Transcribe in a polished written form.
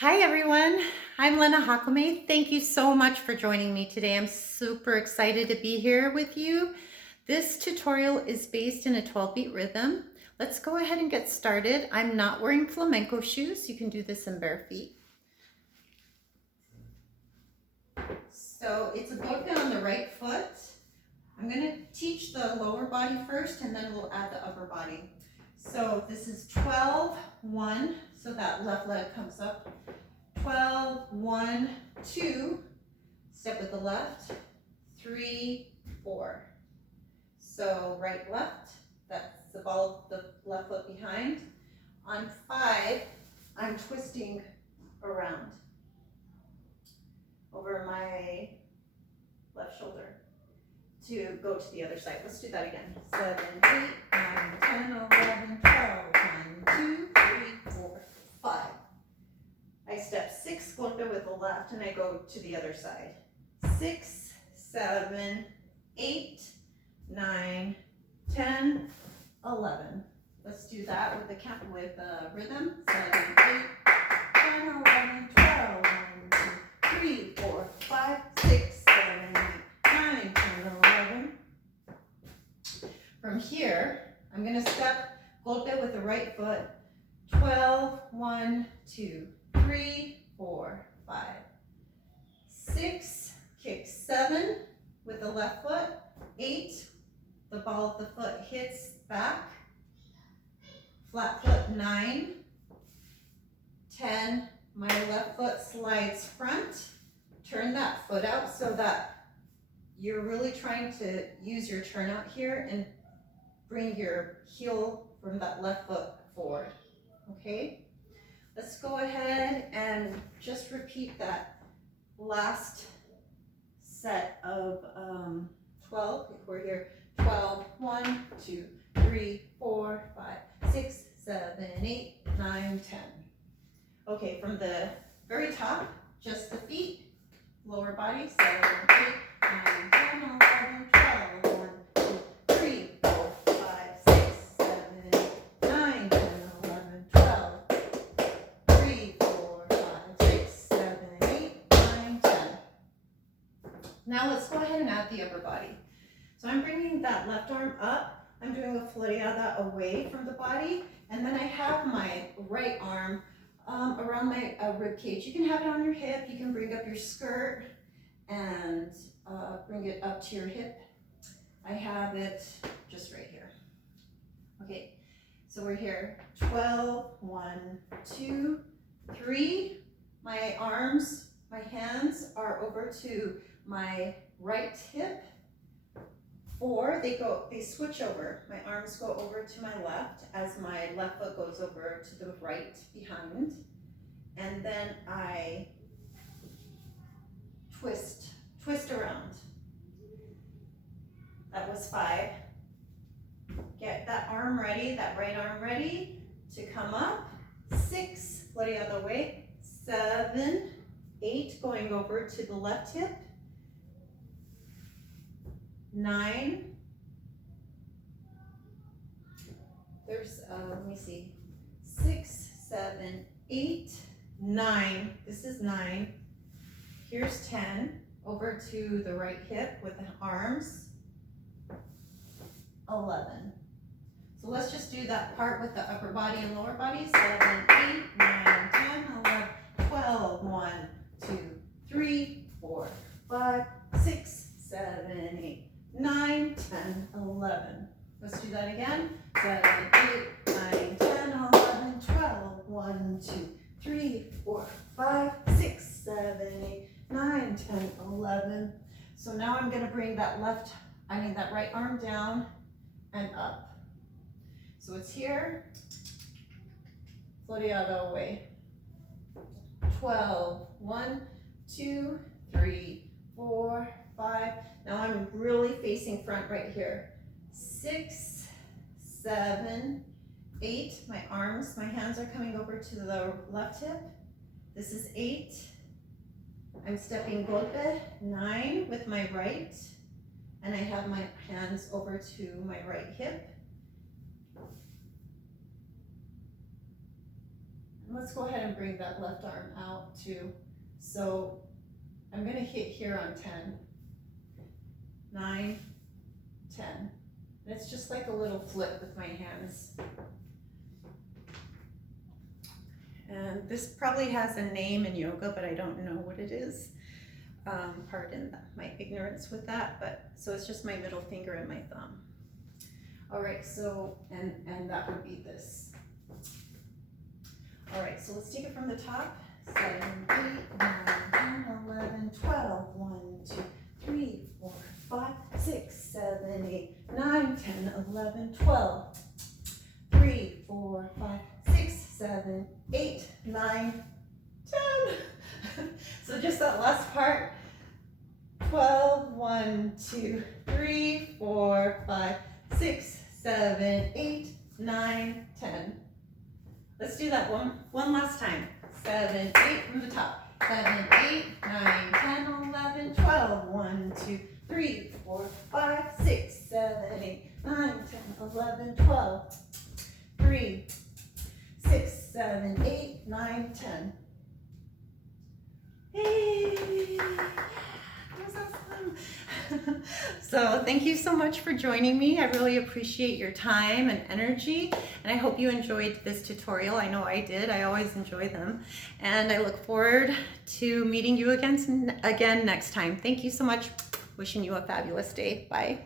Hi everyone, I'm Lena Jacome. Thank you so much for joining me today. I'm super excited to be here with you. This tutorial is based in a 12-beat rhythm. Let's go ahead and get started. I'm not wearing flamenco shoes. You can do this in bare feet. So it's a golpe on the right foot. I'm going to teach the lower body first and then we'll add the upper body. So this is 12, 1, so that left leg comes up. 12, 1, 2, step with the left, 3, 4. So right, left, that's the ball of the left foot behind. On 5, I'm twisting around over my left shoulder to go to the other side. Let's do that again. 7, 8, 9, 10, 11, 12, 1, 2, 3, 4, 5. I step 6, golpe with the left, and I go to the other side. 6, 7, 8, 9, 10, 11. Let's do that with the count with the rhythm. 7, 8, 10, 11, 12, 1, 2, 3, 4, 5, 6, 7, 8, 9, 10, 11. From here, I'm going to step golpe with the right foot. 12, 1, 2, 3, 4, 5, 6, kick 7 with the left foot, 8, the ball of the foot hits back, flat foot 9, 10, my left foot slides front, turn that foot out so that you're really trying to use your turnout here and bring your heel from that left foot forward, okay? Let's go ahead and just repeat that last set of 12. We're here. 12, 1, 2, 3, 4, 5, 6, 7, 8, 9, 10. Okay, from the very top, just the feet, lower body, 7, 8, 9, 10, 11, 12, 1, 2, 3, 4, 5, 6, 7, 8, 9, 10, 11, 12. 3, 4, 5, 6, 7, 8, 9, 10. Now let's go ahead and add the upper body. So I'm bringing that left arm up. I'm doing a floreada away from the body. And then I have my right arm around my rib cage. You can have it on your hip. You can bring up your skirt and bring it up to your hip. I have it just right here. Okay, so we're here. 12, 1, 2, 3, my arms, my hands are over to my right hip. 4, they switch over. My arms go over to my left as my left foot goes over to the right behind. And then I twist around. That was 5. Get that arm ready, that right arm ready to come up. 6, floreada away. 7, 8, going over to the left hip. 9, there's, let me see, 6, 7, 8, 9, this is 9. Here's 10, over to the right hip with the arms. 11. So let's just do that part with the upper body and lower body. 7, 8, 9, 10, 11, 12, 1, 2, 3, 4, 5, 6, 7, 8, 9, 10, 11. Let's do that again. 7, 8, 9, 10, 11, 12, 1, 2, 3, 4, 5, 6, 7, 8, 9, 10, 11. So now I'm going to bring that right arm down and up. So it's here, floreada away. 12, 1, 2, 3, 4, 5. Now I'm really facing front right here. 6, 7, 8. My hands are coming over to the left hip. This is 8. I'm stepping golpe. 9 with my right. And I have my hands over to my right hip. Let's go ahead and bring that left arm out too. So I'm gonna hit here on 10, 9, 10. And it's just like a little flip with my hands. And this probably has a name in yoga, but I don't know what it is. Pardon my ignorance with that, but so it's just my middle finger and my thumb. All right, so, and that would be this. All right, so let's take it from the top. 7, 8, 9, 10, 11, 12. 1, 2, 3, 4, 5, 6, 7, 8, 9, 10, 11, 12. 3, 4, 5, 6, 7, 8, 9, 10. So just that last part. 12, 1, 2, 3, 4, 5, 6, 7, 8, 9, 10. Let's do that one last time. 7, 8 from the top. 7, 8, 9, 10, 11, 12. 1, 2, 3, 4, 5, 6, 7, 8, 9, 10, 11, 12. 3, 6, 7, 8, 9, 10. Hey! That was awesome. So thank you so much for joining me. I really appreciate your time and energy, and I hope you enjoyed this tutorial. I know I did. I always enjoy them, and I look forward to meeting you again next time. Thank you so much. Wishing you a fabulous day. Bye.